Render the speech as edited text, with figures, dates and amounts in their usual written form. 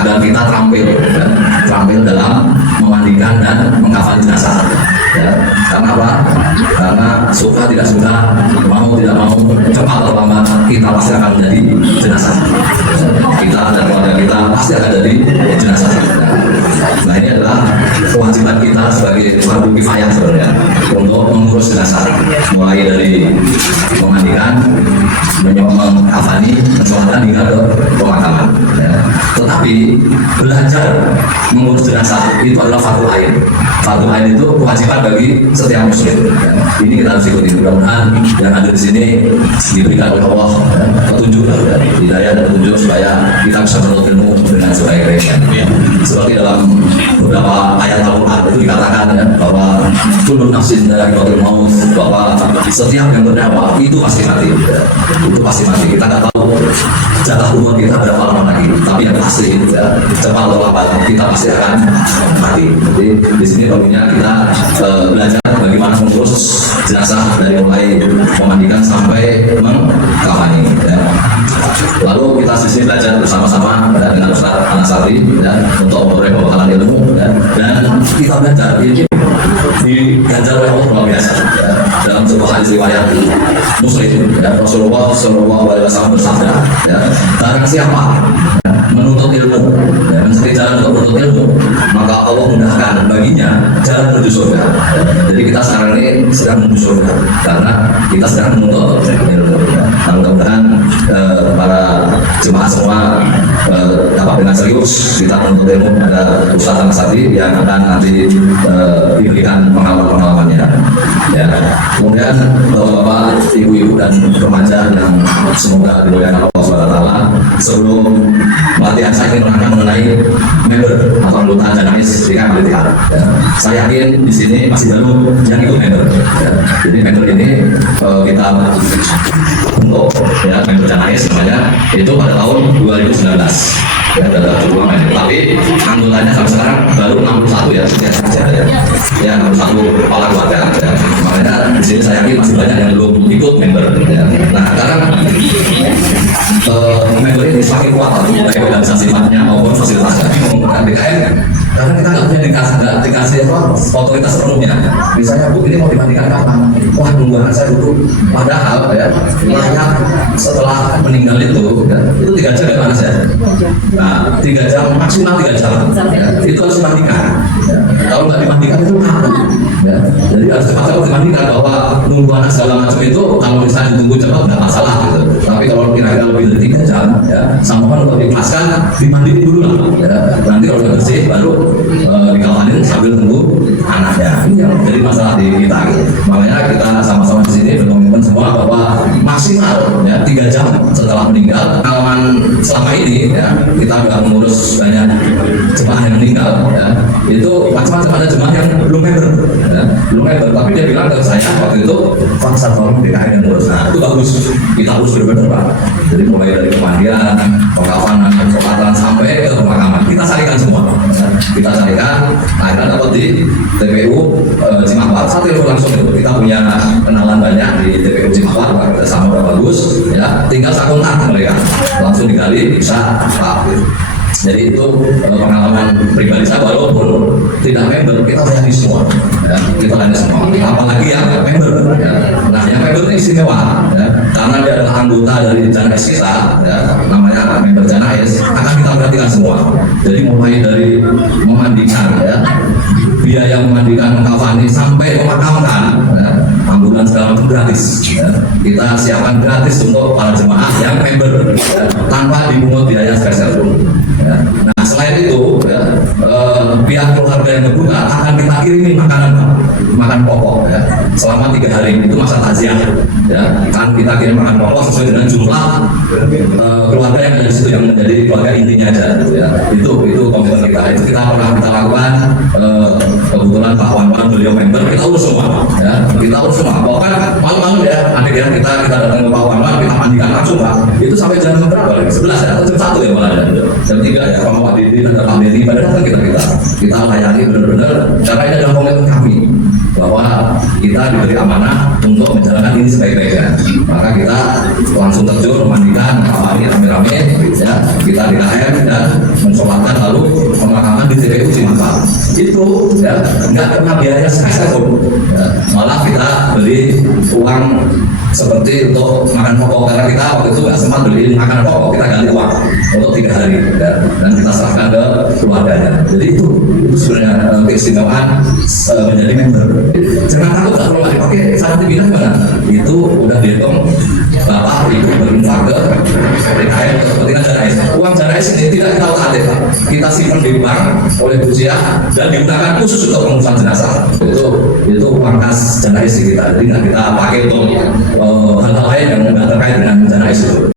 agar kita terampil dalam memandikan dan mengkafani jenazah. Ya, karena apa? Karena suka tidak suka, mau tidak mau, cepat atau lambat kita pasti akan menjadi jenazah. Kita dan keluarga kita pasti akan jadi jenazah. Nah, ini adalah kewajiban kita sebagai fardu kifayah sebenarnya untuk mengurus jenazah, mulai dari memandikan, mengkafani, mensolatkan hingga ke pemakaman. Ya. Tetapi belajar mengurus jenazah itu adalah fardu ain. Fardu ain itu kewajiban bagi setiap muslim. Ini kita harus ikuti. Mudah-mudahan yang ada di sini diberikan oleh Allah petunjuk, hidayah dan petunjuk supaya kita bisa menuntut ilmu dengan sebaik-baiknya. Seperti dalam beberapa ayat Al-Quran itu dikatakan ya, bahwa kullu nafsin dha'iqatul maut, bahwa setiap yang bernyawa itu pasti mati. Itu pasti mati. Kita nggak tahu jatah umur kita berapa lama lagi, tapi yang pasti ya, cepat atau lambat kita pasti akan mati. Jadi di sini baginya kita belajar bagaimana mengurus jenazah dari mulai memandikan sampai mengkafani. Ya. Lalu kita sisi belajar bersama-sama ya, dengan Ustaz Anasari ya, untuk memperoleh pembekalan ilmu ya, dan kita belajar ini diganjar oleh Allah luar biasa ya. Dalam sebuah hadis riwayat Muslim ya, Rasulullah SAW bersabda ya, barang siapa ya, menuntut ilmu ya, mencari jalan untuk menuntut ilmu, maka Allah mudahkan baginya jalan menuju surga. Jadi kita sekarang ini sedang menuju surga karena kita sedang menuntut ilmu ya. Nah, mudah-mudahan para jemaah semua dapat dengan serius kita menuntut ilmu. Ada Ustaz Anasari yang akan nanti diberikan pengalaman-pengalamannya ya. Kemudian bapak-bapak, ibu-ibu dan remaja yang semoga dimuliakan Allah SWT, sebelum pelatihan saya ingin menerangkan mengenai member atau anggota Janais di KMLTH ya. Saya yakin di sini masih baru yang ikut member ya. Jadi member ini kita untuk ya, member Janais namanya itu pada tahun 2019 ya, ada cukup main. Tapi anggotanya sampai sekarang baru 61 ya, ya 61 kepala keluarga ya. Makanya di sini saya yakin masih banyak yang belum ikut member ya. Nah sekarang member ini semakin kuat baik dalam sifatnya maupun fasilitasnya. DKM karena kita nggak punya dikasih otoritas sepenuhnya. Misalnya Bu, ini mau dibandingkan kapan? Wah, nunggu anak saya dulu. Padahal ya layak setelah meninggal itu ya, itu 3 jam ya panas ya. Nah, 3 jam maksimal 3 jam ya, itu harus dimandikan ya. Kalau nggak dimandikan itu ngaruh ya. Jadi harus cepat-cepat dimandikan, bahwa nunggu anak segala macam itu kalau misalnya tunggu cepat nggak masalah gitu. Tapi kalau kira-kira lebih dari 3 jam ya, sama untuk diikhlaskan dimandiin dulu lah ya. Nanti kalau udah bersih baru dikawanin sambil tunggu anaknya. Ini yang jadi masalah di kita gitu. Makanya kita sama-sama di sini berkomitmen semua bahwa maksimal ya 3 jam setelah meninggal. Pengalaman selama ini ya, kita nggak mengurus banyak jemaah yang meninggal ya. Itu macam-macam, ada jemaah yang belum member ya, belum member, tapi dia bilang ke saya waktu itu, Pak, saya tolong DKM yang ngurus. Nah itu bagus, kita harus benar-benar Pak. Jadi mulai dari pemandian, pengkafanan, pensolatan sampai ke pemakaman kita carikan semua ya. Kita carikan, akhirnya dapat di TPU Cimapak. Satu yang langsung itu kita punya kenalan banyak di TPU Cimapak, kita sama udah bagus ya, tinggal saya kontak mereka langsung digali bisa Pak. Jadi itu pengalaman pribadi saya, walaupun tidak member kita layani semua ya, kita layani semua, apalagi yang member ya. Nah yang member ini istimewa ya, karena dia adalah anggota dari Janais kita ya, namanya member Janais, akan kita perhatikan semua. Jadi mulai dari memandikan ya, biaya memandikan, mengkafani sampai memakamkan ya, ambulans segala macam gratis ya. Kita siapkan gratis untuk para jemaah yang member ya, tanpa dipungut biaya spesial pun ya. Nah selain itu ya, pihak keluarga yang berbuka akan kita kirimi makan pokok ya, selama 3 hari itu masa takziah ya, kan kita kirim makan pokok sesuai dengan jumlah keluarga yang ada di situ, yang menjadi keluarga intinya aja gitu ya. Itu komitmen kita, itu kita pernah kita lakukan. Kebetulan Pak Wan beliau member, kita urus semua ya, kita urus semua. Bahkan malam-malam ya, adik ya kita datang ke Pak Wan, kita mandikan langsung Pak. Itu sampai jam berapa? 11 ya, atau jam 1 ya malah ya, jam 3 ya. Kalau Pak Didi dan Pak Didi pada datang kita layani benar-benar, karena ini adalah komitmen kami bahwa kita diberi amanah untuk menjalankan ini sebaik-baiknya. Maka kita langsung terjun memandikan kawani rame-rame ya, kita DKM dan disolatkan lalu pemakaman di TPU Cimapak. Itu ya nggak kena biaya sepeser pun. Ya, malah kita beli uang seperti untuk makan pokok karena kita waktu itu nggak sempat beli makan pokok, kita ganti uang untuk 3 hari ya, dan kita serahkan ke keluarganya. Jadi itu sebenarnya keistimewaan menjadi member. Jangan takut kalau nggak dipakai saat dipindah mana? Itu udah dihitung bapak ibu berinfak ke PKM untuk kepentingan dana AS. Uang dana AS ini tidak kita otak kita simpan di bank oleh Busia dan digunakan khusus untuk pengurusan jenazah. Itu uang kas dana AS kita, jadi nggak kita pakai untuk hal-hal lain yang nggak terkait dengan dana AS itu.